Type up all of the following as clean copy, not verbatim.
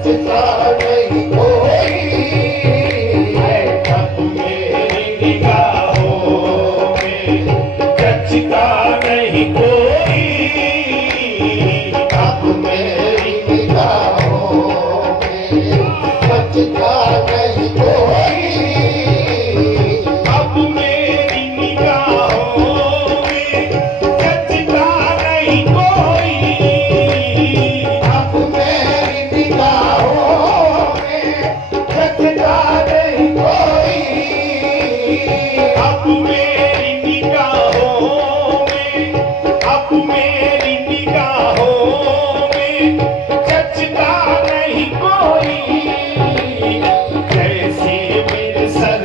जचता नहीं कोई। अब मेरी निगाहों में जचता नहीं कोई। अब मेरी निगाहों में जचता नहीं कोई। अब मेरी निगाहों में जचता नहीं कोई। अब मेरी निगाहों में जचता नहीं कोई। अब मेरी निगाहों में, अब मेरी निगाहों में जचता नहीं कोई। जैसे मेरे सर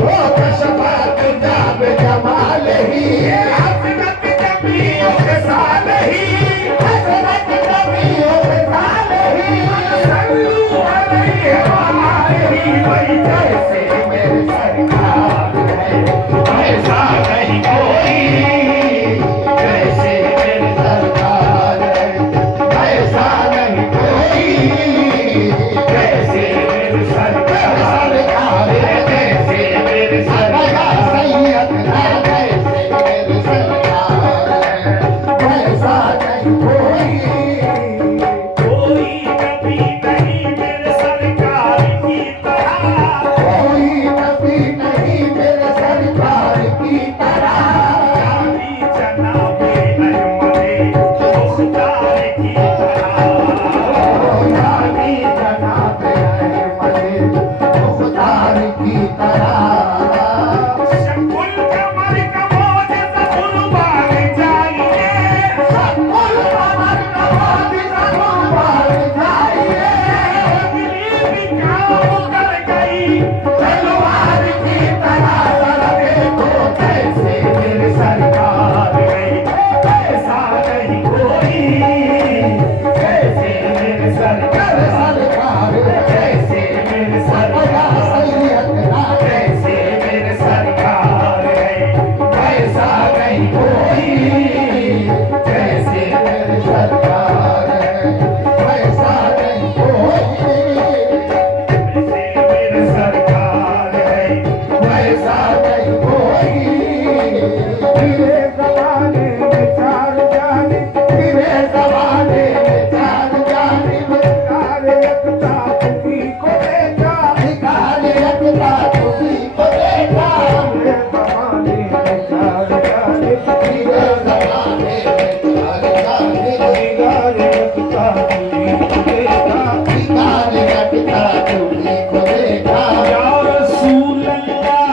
वो कशफत जाब जमाल ही हसरत नबियों के साल ही हसरत नबियों के साल ही सल्लू अलैहि वालैहि वही जैसे मेरे सरकार है ऐसा नहीं कोई जैसे मेरे सरकार है ऐसा नहीं कोई जैसे मेरे सरकार है जैसे मेरे सरकार सैयद है जैसे मेरे सरकार है ऐसा नहीं कोई नबी नहीं मेरे सरकार की तरह कोई नबी नहीं मेरे सरकार की तरह जानी जनाबे अहमदे मुख्तार की तरह यानी जनाब अहमद मुख्तार की तरह शकुल कमर कमोज कुर्बान जाइए शकुल कमर नवाज कुर्बान जाइए दिली बिकाऊ कर गई तलवार की तरह जरा देखो कैसे मेरे सरकार है ऐसा नहीं कोई कैसे मेरे सरकार है कैसे मेरे सरकार सैयद कैसे मेरे सरकार है ऐसा नहीं कोई जैसे मेरे सरकार है ऐसा नहीं कोई कैसे मेरे सरकार है ऐसा नहीं कोई मेरे जमाने में चार जाने मेरे जमाने में चार जाने भिखारे अकता तुम्ही को देखा भिखारे अकता तुम्ही को देखा मेरे जमाने में चार जाने मेरे जमाने में चार जाने भिखारे अकता तुम्ही को देखा भिखारे अकता तुम्ही को देखा या रसूल अल्लाह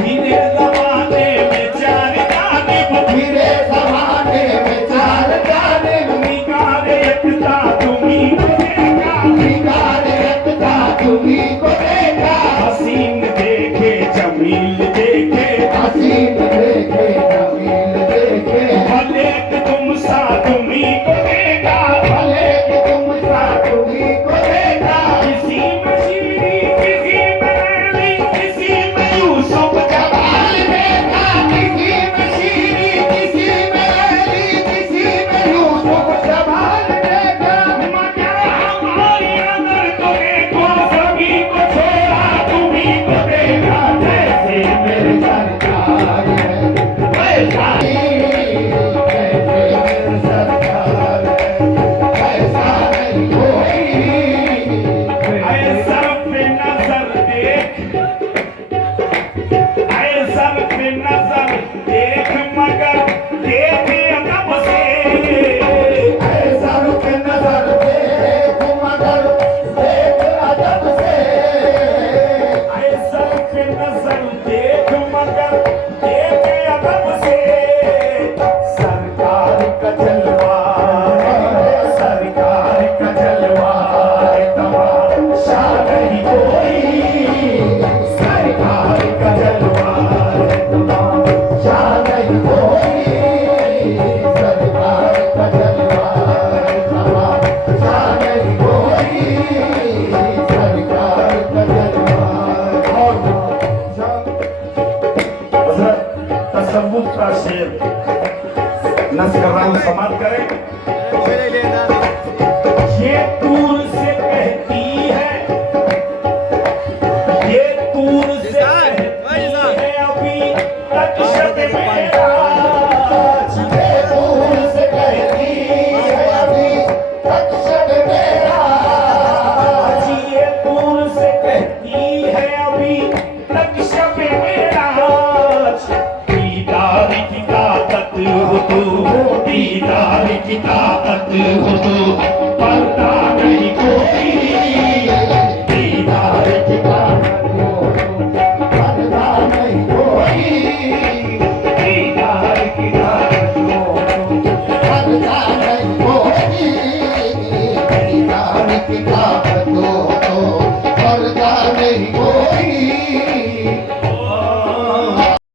मेरे ज़माने में चार जानिब मेरे जमाने में चार जानिब निगारे यकता तुम्ही को देखा भिखारे अकता तुम्ही को देखा हसीन देखे जमील देखे हसीन देखे जमील देखे भले कि तुम सा तुम्ही को देखा भले कि तुम सा तुम्ही को देखा किसी में शीरी किसी में लैली किसी में यूसुफ जमाल देखा किसी में शीरी किसी में लैली किसी में यूसुफ जमाल देखा मगर हमारी नजर तो देखो सभी को छोड़ा तुम्ही को देखा जैसे मेरे सरकार है ऐसा ही जैसे मेरे सरकार है ऐसा नहीं कोई ऐसा पे नजर देख ऐसा पे नजर देख मगर देख अदब से ऐसा रुख नजर देख मगर देख अदब से ऐसा पे नजर देख मगर देख अदब से सरकार का जलवा सरकार का जलवा तमाशा नहीं कोई सरकार का जलवा तमाशा नहीं कोई सरकार का जलवा तमाशा नहीं कोई सरकार का जलवा हज़रत तसव्वुफ का शेर नस्ल कर रहा हूं, समाप्त करें। ये दूर से कहती है ये दूर से कहती है अभी तक शब मेराज ये दूर से कहती है अभी तक शब मेराज ये दूर से कहती है अभी तक शब मेराज दीदार की ताकत हो तो दीदार की ताकत हो तो